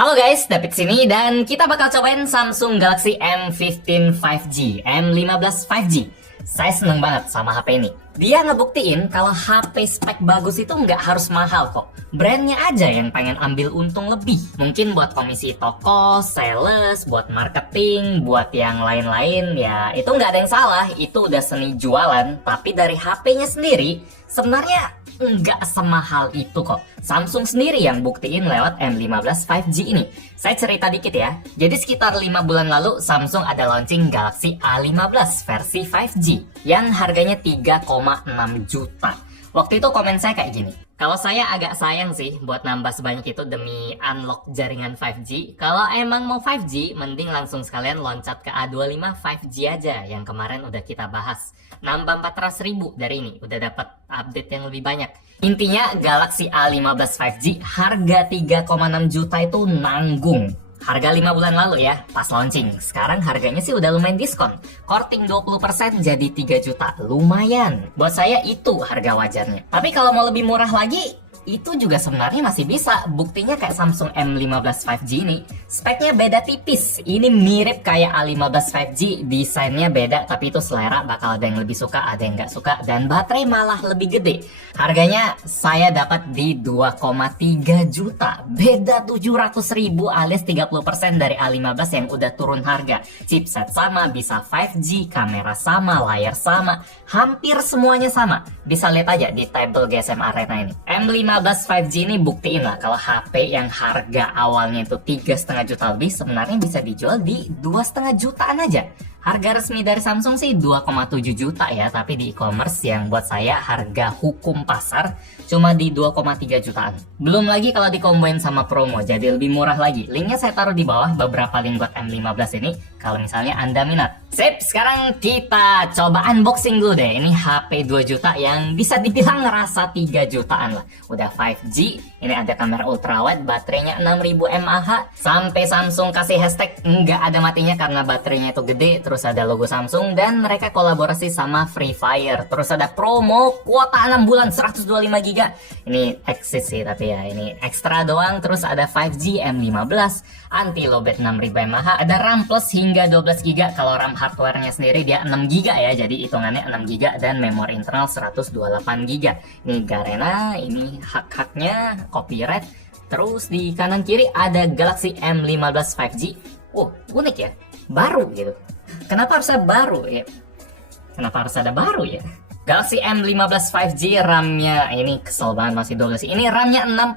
Halo guys, David sini dan kita bakal cobain Samsung Galaxy M15 5G, M15 5G. Saya seneng banget sama HP ini. Dia ngebuktiin kalau HP spek bagus itu nggak harus mahal kok. Brandnya aja yang pengen ambil untung lebih. Mungkin buat komisi toko, sales, buat marketing, buat yang lain-lain ya itu nggak ada yang salah. Itu udah seni jualan. Tapi dari HP-nya sendiri sebenarnya nggak semahal itu kok. Samsung sendiri yang buktiin lewat M15 5G ini. Saya cerita dikit ya. Jadi sekitar 5 bulan lalu Samsung ada launching Galaxy A15 versi 5G yang harganya 3,6 juta. Waktu itu komen saya kayak gini. Kalau saya agak sayang sih buat nambah sebanyak itu demi unlock jaringan 5G. Kalau emang mau 5G, mending langsung sekalian loncat ke A25 5G aja yang kemarin udah kita bahas. Nambah 400.000 dari ini, udah dapat update yang lebih banyak. Intinya Galaxy A15 5G harga 3,6 juta itu nanggung. Harga 5 bulan lalu ya, pas launching. Sekarang harganya sih udah lumayan diskon. Korting 20% jadi 3 juta. Lumayan. Buat saya itu harga wajarnya. Tapi kalau mau lebih murah lagi, itu juga sebenarnya masih bisa. Buktinya kayak Samsung M15 5G ini, speknya beda tipis. Ini mirip kayak A15 5G, desainnya beda, tapi itu selera bakal ada yang lebih suka, ada yang nggak suka, dan baterai malah lebih gede. Harganya saya dapat di 2,3 juta. Beda 700.000 alias 30% dari A15 yang udah turun harga. Chipset sama, bisa 5G, kamera sama, layar sama, hampir semuanya sama. Bisa lihat aja di tabel GSM Arena ini. M15 5G ini buktiin lah kalau HP yang harga awalnya itu 3,5 juta lebih sebenarnya bisa dijual di 2,5 jutaan aja. Harga resmi dari Samsung sih 2,7 juta ya, tapi di e-commerce yang buat saya harga hukum pasar cuma di 2,3 jutaan. Belum lagi kalau dikomboin sama promo jadi lebih murah lagi. Linknya saya taruh di bawah, beberapa link buat M15 ini kalau misalnya Anda minat. Sip, sekarang kita coba unboxing dulu deh. Ini HP 2 juta yang bisa dibilang ngerasa 3 jutaan lah. Udah 5G, ini ada kamera ultrawide, baterainya 6000 mAh. Sampai Samsung kasih hashtag nggak ada matinya karena baterainya itu gede. Terus ada logo Samsung dan mereka kolaborasi sama Free Fire. Terus ada promo kuota 6 bulan 125 GB. Ini eksis sih tapi ya ini ekstra doang. Terus ada 5G M15, anti lowbat 6000 mAh, ada RAM plus hingga 12 GB. Kalau RAM hardware-nya sendiri dia 6 GB ya, jadi hitungannya 6 GB dan memori internal 128 GB. Ini Garena, ini hak-haknya, copyright. Terus di kanan kiri ada Galaxy M15 5G. Unik ya, baru gitu. Kenapa harus ada baru ya? Kenapa harus ada baru ya? Galaxy M15 5G RAM-nya ini kesel banget masih 12. Ini RAM-nya 6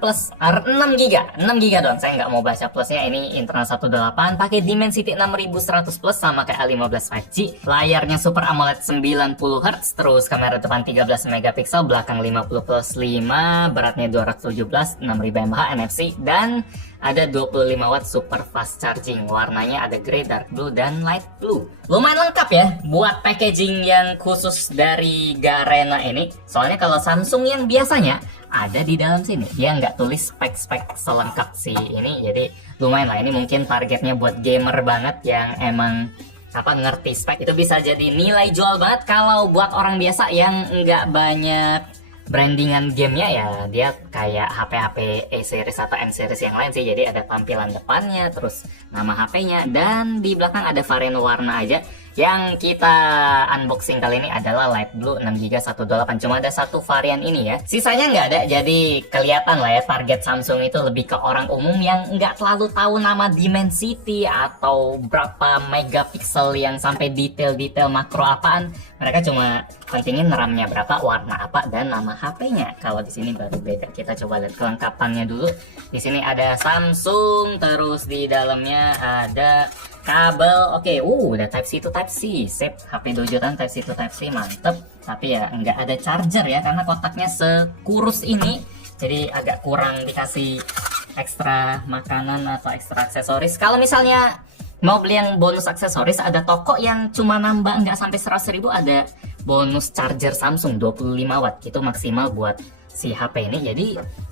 GB. 6 GB doang. Saya nggak mau baca plusnya. Ini internal 128 pakai Dimensity 6100 plus sama kayak A15 5G. Layarnya Super AMOLED 90 Hz, terus kamera depan 13 megapiksel, belakang 50+5, beratnya 217, 6000 mAh, NFC dan ada 25 watt super fast charging. Warnanya ada grey, dark blue, dan light blue. Lumayan lengkap ya buat packaging yang khusus dari Garena ini. Soalnya kalau Samsung yang biasanya ada di dalam sini, dia nggak tulis spek-spek selengkap si ini. Jadi lumayan lah, ini mungkin targetnya buat gamer banget yang emang ngerti spek. Itu bisa jadi nilai jual banget. Kalau buat orang biasa yang nggak banyak brandingan gamenya ya dia kayak HP-HP E series atau M series yang lain sih. Jadi ada tampilan depannya, terus nama HP-nya, dan di belakang ada varian warna aja. Yang kita unboxing kali ini adalah light blue 6GB 128. Cuma ada satu varian ini ya, sisanya nggak ada. Jadi kelihatan lah ya target Samsung itu lebih ke orang umum yang nggak terlalu tahu nama Dimensity atau berapa megapiksel yang sampai detail-detail makro apaan. Mereka cuma pentingin RAM-nya berapa, warna apa, dan nama HP-nya. Kalau di sini baru beda. Kita coba lihat kelengkapannya dulu. Di sini ada Samsung, terus di dalamnya ada kabel. Oke, udah Type C to Type C. Sip, HP 2 jutaan Type C to Type C, mantep. Tapi ya nggak ada charger ya karena kotaknya sekurus ini. Jadi agak kurang dikasih ekstra makanan atau ekstra aksesoris. Kalau misalnya mau beli yang bonus aksesoris, ada toko yang cuma nambah nggak sampai 100.000, ada bonus charger Samsung 25 watt. Itu maksimal buat si HP ini. Jadi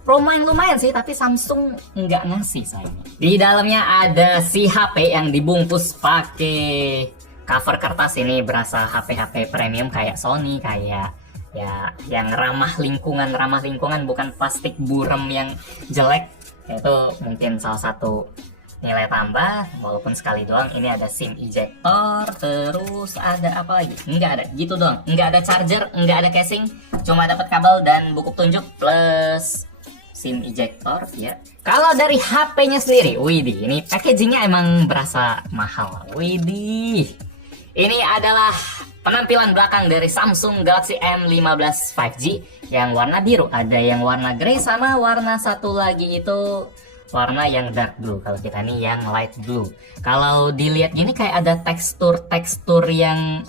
promo yang lumayan sih, tapi Samsung nggak ngasih sayangnya. Di dalamnya ada si HP yang dibungkus pakai cover kertas. Ini berasa HP-HP premium kayak Sony, kayak ya yang ramah lingkungan, bukan plastik buram yang jelek. Itu mungkin salah satu nilai tambah, walaupun sekali doang. Ini ada SIM ejector, terus ada apa lagi? Nggak ada, gitu doang. Nggak ada charger, nggak ada casing, cuma dapat kabel dan buku petunjuk plus SIM ejector ya. Kalau dari HP-nya sendiri, widih, ini packagingnya emang berasa mahal. Widih, ini adalah penampilan belakang dari Samsung Galaxy M15 5G yang warna biru. Ada yang warna grey sama warna satu lagi itu warna yang dark blue. Kalau kita nih yang light blue. Kalau dilihat gini kayak ada tekstur-tekstur yang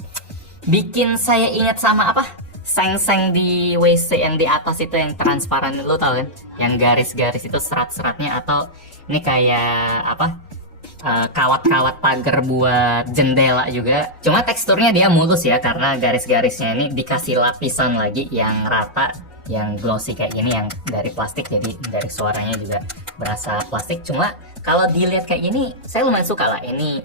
bikin saya ingat sama apa? Seng-seng di WC yang di atas itu yang transparan, lo tau kan? Yang garis-garis itu serat-seratnya, atau ini kayak apa? Kawat-kawat pagar buat jendela juga. Cuma teksturnya dia mulus ya, karena garis-garisnya ini dikasih lapisan lagi yang rata, yang glossy kayak gini, yang dari plastik, jadi dari suaranya juga berasa plastik. Cuma kalau dilihat kayak gini, saya lumayan suka lah. Ini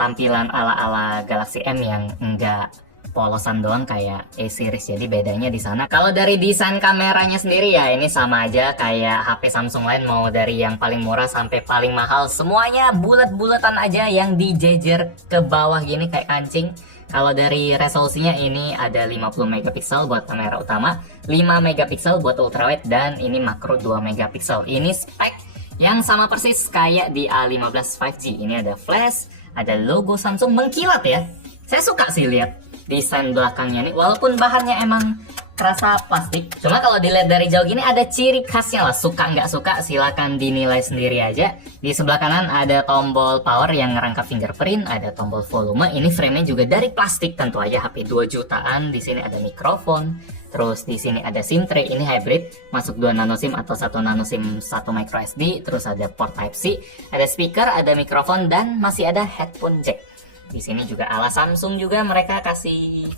tampilan ala-ala Galaxy M yang enggak polosan doang kayak A series, jadi bedanya di sana. Kalau dari desain kameranya sendiri ya ini sama aja kayak HP Samsung lain, mau dari yang paling murah sampai paling mahal, semuanya bulat-bulatan aja yang dijejer ke bawah gini kayak kancing. Kalau dari resolusinya ini ada 50 megapiksel buat kamera utama, 5 megapiksel buat ultrawide, dan ini makro 2 megapiksel. Ini spek yang sama persis kayak di A15 5G. Ini ada flash, ada logo Samsung mengkilat ya. Saya suka sih lihat desain belakangnya nih, walaupun bahannya emang kerasa plastik. Cuma kalau dilihat dari jauh gini ada ciri khasnya lah. Suka nggak suka silakan dinilai sendiri aja. Di sebelah kanan ada tombol power yang ngerangkap fingerprint, ada tombol volume. Ini frame-nya juga dari plastik, tentu aja HP 2 jutaan. Di sini ada mikrofon. Terus di sini ada SIM tray, ini hybrid, masuk 2 nano SIM atau 1 nano SIM 1 micro SD. Terus ada port Type C, ada speaker, ada mikrofon, dan masih ada headphone jack. Di sini juga ala Samsung juga mereka kasih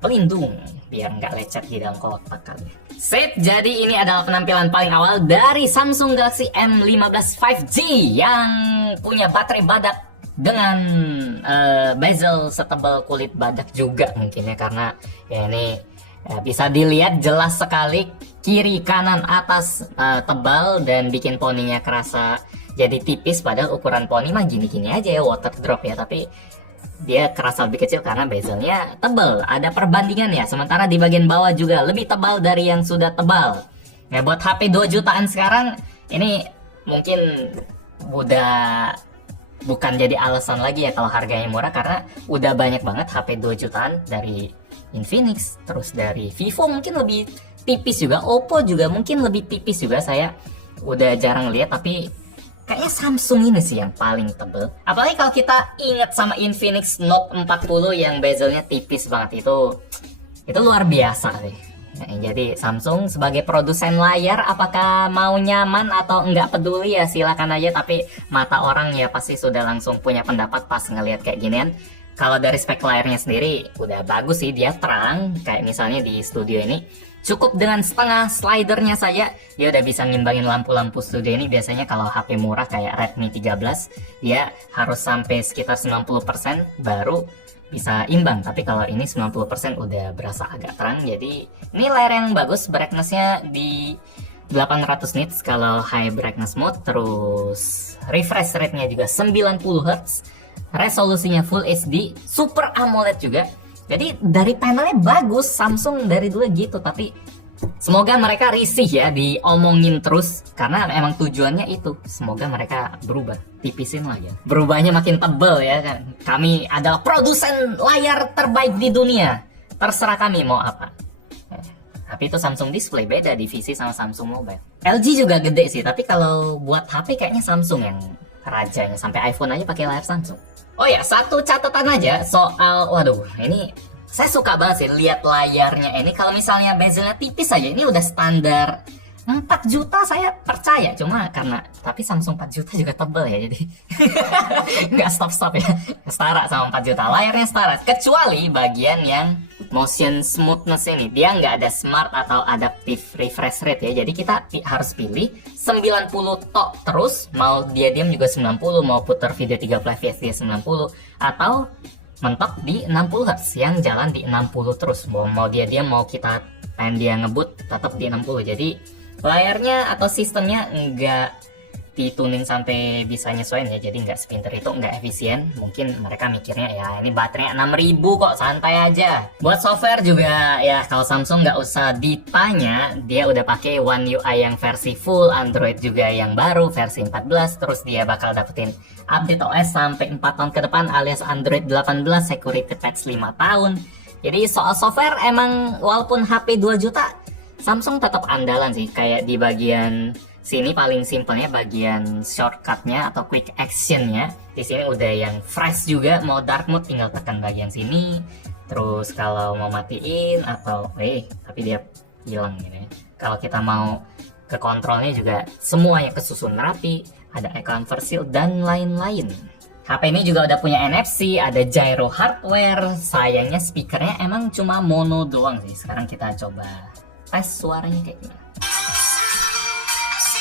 pelindung biar nggak lecet di dalam kotak kali. Sip, jadi ini adalah penampilan paling awal dari Samsung Galaxy M15 5G yang punya baterai badak dengan bezel setebal kulit badak juga mungkin ya, karena ya ini bisa dilihat jelas sekali kiri kanan atas tebal dan bikin poninya kerasa jadi tipis, padahal ukuran poni mah gini-gini aja ya, water drop ya, tapi dia kerasa lebih kecil karena bezelnya tebal. Ada perbandingan ya, sementara di bagian bawah juga lebih tebal dari yang sudah tebal. Nah, buat HP 2 jutaan sekarang ini mungkin udah bukan jadi alasan lagi ya kalau harganya murah, karena udah banyak banget HP 2 jutaan dari Infinix, terus dari Vivo mungkin lebih tipis juga, Oppo juga mungkin lebih tipis juga, saya udah jarang lihat, tapi kayaknya Samsung ini sih yang paling tebel. Apalagi kalau kita ingat sama Infinix Note 40 yang bezelnya tipis banget, itu luar biasa sih. Nah, jadi Samsung sebagai produsen layar, apakah mau nyaman atau nggak peduli ya silakan aja, tapi mata orang ya pasti sudah langsung punya pendapat pas ngelihat kayak ginian. Kalau dari spek layarnya sendiri udah bagus sih, dia terang kayak misalnya di studio ini. Cukup dengan setengah slidernya saja dia udah bisa ngimbangin lampu-lampu studio ini. Biasanya kalau HP murah kayak Redmi 13 dia harus sampai sekitar 90% baru bisa imbang, tapi kalau ini 90% udah berasa agak terang. Jadi ini layar yang bagus, brightness-nya di 800 nits kalau high brightness mode, terus refresh rate-nya juga 90 Hz, resolusinya Full HD, Super AMOLED juga. Jadi dari panelnya bagus, Samsung dari dulu gitu, tapi semoga mereka risih ya diomongin terus, karena emang tujuannya itu, semoga mereka berubah, tipisin lah ya. Berubahnya makin tebel ya kan. Kami adalah produsen layar terbaik di dunia, terserah kami mau apa. Tapi itu Samsung Display, beda divisi sama Samsung Mobile. LG juga gede sih, tapi kalau buat HP kayaknya Samsung yang rajanya, sampai iPhone aja pakai layar Samsung. Oh ya, satu catatan aja soal, waduh, ini saya suka banget sih lihat layarnya ini. Kalau misalnya bezelnya tipis aja, ini udah standar 4 juta saya percaya. Cuma karena, tapi Samsung 4 juta juga tebel ya, jadi nggak stop-stop ya. Setara sama 4 juta, layarnya setara. Kecuali bagian yang motion smoothness ini, dia nggak ada smart atau adaptive refresh rate ya. Jadi kita harus pilih 90 tok terus, mau dia diam juga 90, mau putar video 30 fps dia 90, atau mentok di 60 Hz yang jalan di 60 terus. Mau dia diam, mau kita pengen dia ngebut tetap di 60. Jadi layarnya atau sistemnya nggak ditunin sampai bisa nyesuaiin ya, jadi nggak sepinter itu, nggak efisien. Mungkin mereka mikirnya ya ini baterainya 6000 kok, santai aja. Buat software juga ya, kalau Samsung nggak usah ditanya, dia udah pakai One UI yang versi full, Android juga yang baru versi 14, terus dia bakal dapetin update OS sampai 4 tahun ke depan alias Android 18 security patch 5 tahun. Jadi soal software emang walaupun HP 2 juta, Samsung tetap andalan sih. Kayak di bagian sini paling simpelnya bagian shortcutnya atau quick actionnya. Di sini udah yang fresh juga. Mau dark mode tinggal tekan bagian sini. Terus kalau mau matiin atau tapi dia hilang gini. Kalau kita mau ke kontrolnya juga semuanya kesusun rapi. Ada icon versil dan lain-lain. HP ini juga udah punya NFC, ada gyro hardware. Sayangnya speakernya emang cuma mono doang sih. Sekarang kita coba tes suaranya kayak gimana.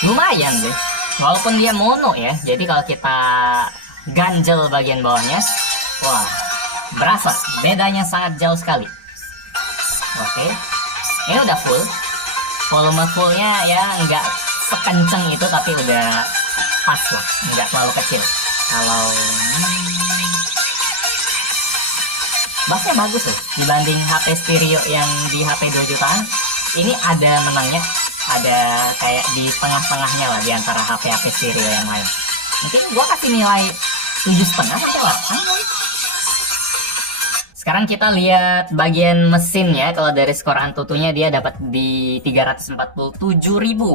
Lumayan deh, walaupun dia mono ya. Jadi kalau kita ganjel bagian bawahnya, wah, berasa bedanya sangat jauh sekali. Oke, ini udah full. Volume fullnya ya nggak sekenceng itu, tapi udah pas lah, nggak terlalu kecil. Kalau bassnya bagus tuh dibanding HP stereo yang di HP 2 jutaan. Ini ada menangnya, ada kayak di tengah-tengahnya lah di antara HP-HP stereo yang lain. Mungkin gua kasih nilai 7,5 sampai 8 kali. Sekarang kita lihat bagian mesinnya. Kalau dari skor Antutunya dia dapat di 347.000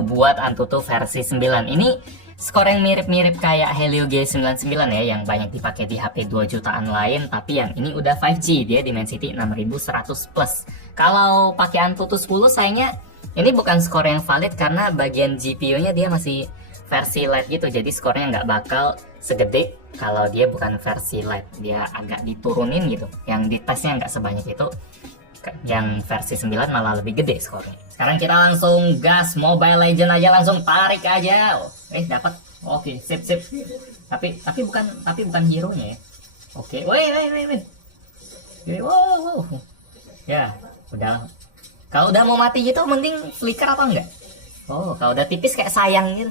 buat Antutu versi 9. Ini skor yang mirip-mirip kayak Helio G99 ya, yang banyak dipakai di HP 2 jutaan lain, tapi yang ini udah 5G, dia Dimensity 6100 plus. Kalau pakai Antutu 10 sayangnya ini bukan skor yang valid karena bagian GPU-nya dia masih versi light gitu, jadi skornya nggak bakal segede kalau dia bukan versi light, dia agak diturunin gitu. Yang di tesnya nggak sebanyak itu, yang versi 9 malah lebih gede skornya. Sekarang kita langsung gas Mobile Legend aja, langsung tarik aja. Dapat. Oke, sip. Tapi bukan hero nya ya. Oke. Wait. Wow. Ya, udah. Kalau udah mau mati gitu mending flicker atau enggak? Oh, kalau udah tipis kayak sayang gitu.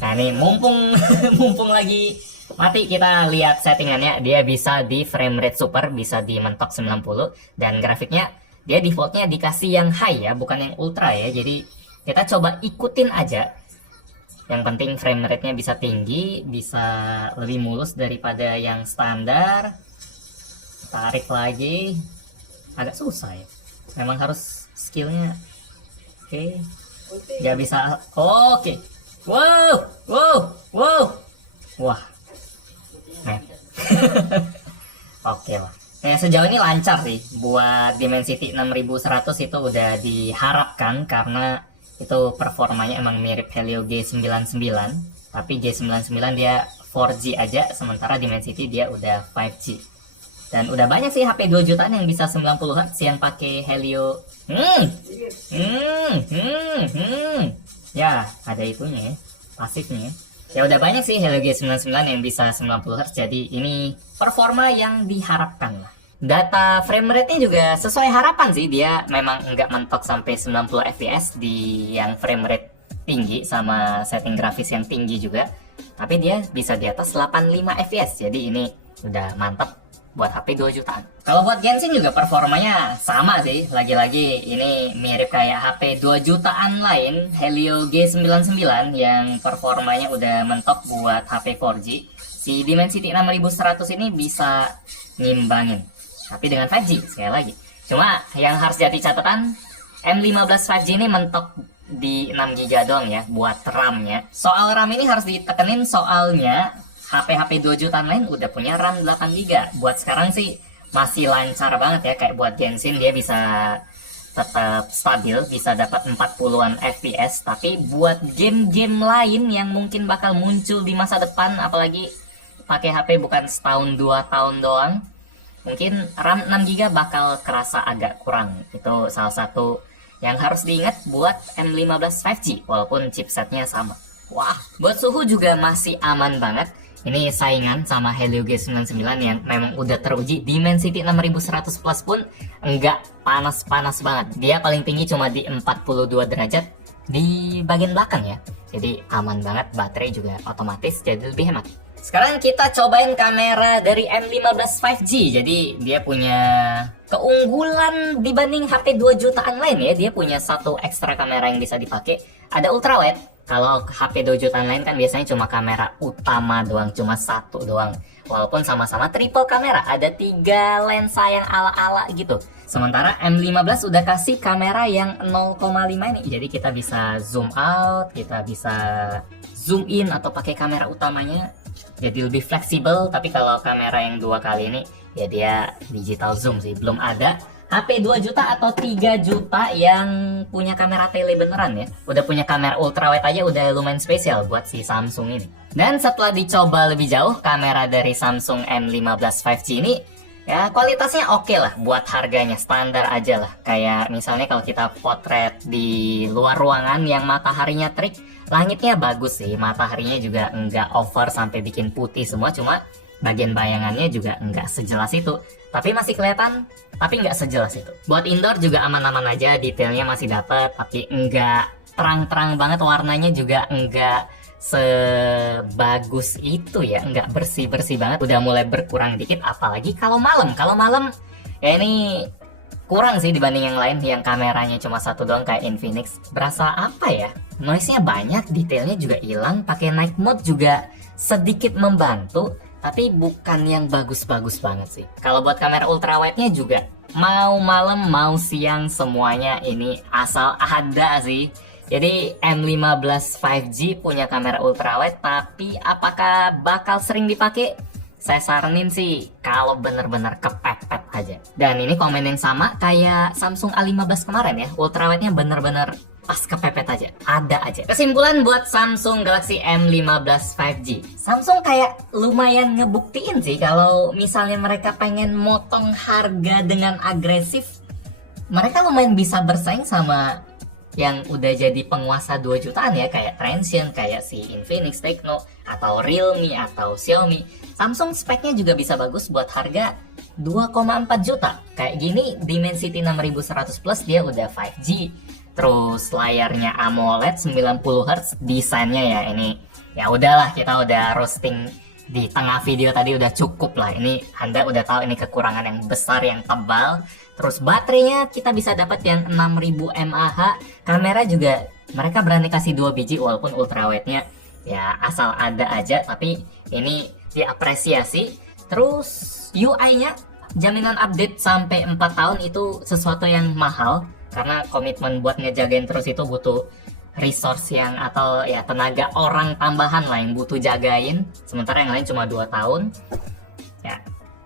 Nah, nih mumpung lagi mati, kita lihat settingannya. Dia bisa di frame rate super, bisa di mentok 90, dan grafiknya dia defaultnya dikasih yang high ya, bukan yang ultra ya. Jadi kita coba ikutin aja. Yang penting frame rate-nya bisa tinggi, bisa lebih mulus daripada yang standar. Tarik lagi, agak susah ya. Memang harus skillnya. Oke. Nggak bisa. Oke. Wow. Wah. Oke lah. Sejauh ini lancar sih. Buat Dimensity 6100 itu udah diharapkan karena itu performanya emang mirip Helio G99, tapi G99 dia 4G aja, sementara Dimensity dia udah 5G. Dan udah banyak sih HP 2 jutaan yang bisa 90 Hz yang pakai Helio. Ya, ada itunya ya, pasifnya. Ya udah banyak sih Helio G99 yang bisa 90 Hz, jadi ini performa yang diharapkan lah. Data frame rate-nya juga sesuai harapan sih, dia memang nggak mentok sampai 90 fps di yang frame rate tinggi sama setting grafis yang tinggi juga, tapi dia bisa di atas 85 fps, jadi ini udah mantap buat HP 2 jutaan. Kalau buat Genshin juga performanya sama sih, lagi-lagi ini mirip kayak HP 2 jutaan lain, Helio G99 yang performanya udah mentok buat HP 4G. Si Dimensity 6100 ini bisa ngimbangin, tapi dengan 5G sekali lagi. Cuma yang harus jadi catatan, M15 5G ini mentok di 6GB doang ya buat RAM-nya. Soal RAM ini harus ditekenin, soalnya HP 2 jutaan lain udah punya RAM 8GB. Buat sekarang sih masih lancar banget ya, kayak buat Genshin dia bisa tetap stabil, bisa dapat 40-an fps. Tapi buat game-game lain yang mungkin bakal muncul di masa depan, apalagi pakai HP bukan setahun 2 tahun doang, mungkin RAM 6GB bakal kerasa agak kurang. Itu salah satu yang harus diingat buat M15 5G, walaupun chipsetnya sama. Wah, buat suhu juga masih aman banget. Ini saingan sama Helio G99 yang memang udah teruji. Dimensity 6100 Plus pun enggak panas-panas banget. Dia paling tinggi cuma di 42 derajat. di bagian belakang ya. Jadi aman banget, baterai juga otomatis jadi lebih hemat. Sekarang kita cobain kamera dari M15 5G. Jadi dia punya keunggulan dibanding HP 2 jutaan lain ya. Dia punya satu ekstra kamera yang bisa dipakai. Ada ultrawide. Kalau HP 2 jutaan lain kan biasanya cuma kamera utama doang, cuma satu doang. Walaupun sama-sama triple kamera, ada 3 lensa yang ala-ala gitu. Sementara M15 udah kasih kamera yang 0,5 ini. Jadi kita bisa zoom out, kita bisa zoom in atau pakai kamera utamanya. Jadi lebih fleksibel. Tapi kalau kamera yang 2 kali ini ya dia digital zoom sih. Belum ada HP 2 juta atau 3 juta yang punya kamera tele beneran ya. Udah punya kamera ultrawide aja udah lumayan spesial buat si Samsung ini. Dan setelah dicoba lebih jauh, kamera dari Samsung M15 5G ini ya kualitasnya oke lah, buat harganya standar aja lah. Kayak misalnya kalau kita potret di luar ruangan yang mataharinya terik, langitnya bagus sih, mataharinya juga enggak over sampai bikin putih semua, cuma bagian bayangannya juga enggak sejelas itu. Tapi masih kelihatan, tapi enggak sejelas itu. Buat indoor juga aman-aman aja, detailnya masih dapat, tapi enggak terang-terang banget, warnanya juga enggak sebagus itu ya, nggak bersih-bersih banget, udah mulai berkurang dikit. Apalagi kalau malam ya ini kurang sih dibanding yang lain yang kameranya cuma satu doang kayak Infinix. Berasa apa ya, noise-nya banyak, detailnya juga hilang, pakai night mode juga sedikit membantu, tapi bukan yang bagus-bagus banget sih. Kalau buat kamera ultrawide-nya juga mau malam mau siang semuanya ini asal ada sih. Jadi M15 5G punya kamera ultrawide, tapi apakah bakal sering dipakai? Saya saranin sih kalau bener-bener kepepet aja. Dan ini komen yang sama kayak Samsung A15 kemarin ya, ultrawide-nya bener-bener pas kepepet aja, ada aja. Kesimpulan buat Samsung Galaxy M15 5G, Samsung kayak lumayan ngebuktiin sih kalau misalnya mereka pengen motong harga dengan agresif, mereka lumayan bisa bersaing sama yang udah jadi penguasa 2 jutaan ya, kayak Transsion, kayak si Infinix, Tecno, atau Realme, atau Xiaomi. Samsung speknya juga bisa bagus buat harga 2,4 juta. Kayak gini, Dimensity 6100 Plus dia udah 5G. Terus layarnya AMOLED 90Hz, desainnya ya ini. Ya udahlah, kita udah roasting di tengah video tadi udah cukup lah. Ini Anda udah tahu ini kekurangan yang besar, yang tebal. Terus baterainya kita bisa dapat yang 6000 mAh. Kamera juga mereka berani kasih 2 biji walaupun ultrawide-nya ya asal ada aja, tapi ini diapresiasi. Terus UI-nya jaminan update sampai 4 tahun itu sesuatu yang mahal, karena komitmen buat ngejagain terus itu butuh resource yang atau ya tenaga orang tambahan lah yang butuh jagain. Sementara yang lain cuma 2 tahun. Ya,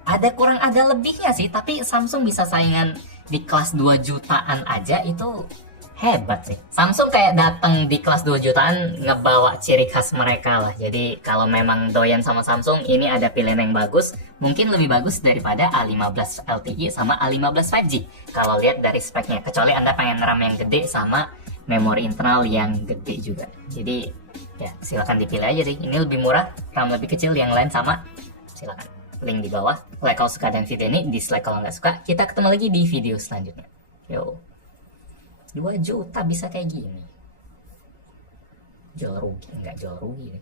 ada kurang ada lebihnya sih, tapi Samsung bisa saingan di kelas 2 jutaan aja itu hebat sih. Samsung kayak datang di kelas 2 jutaan ngebawa ciri khas mereka lah. Jadi kalau memang doyan sama Samsung, ini ada pilihan yang bagus, mungkin lebih bagus daripada A15 LTE sama A15 5G kalau lihat dari speknya, kecuali Anda pengen RAM yang gede sama memori internal yang gede juga. Jadi ya silakan dipilih aja sih. Ini lebih murah, RAM lebih kecil, yang lain sama, silakan. Link di bawah. Like kalau suka dan video ini, dislike kalau nggak suka. Kita ketemu lagi di video selanjutnya. Yo, 2 juta bisa kayak gini. Jual rugi, nggak jual rugi.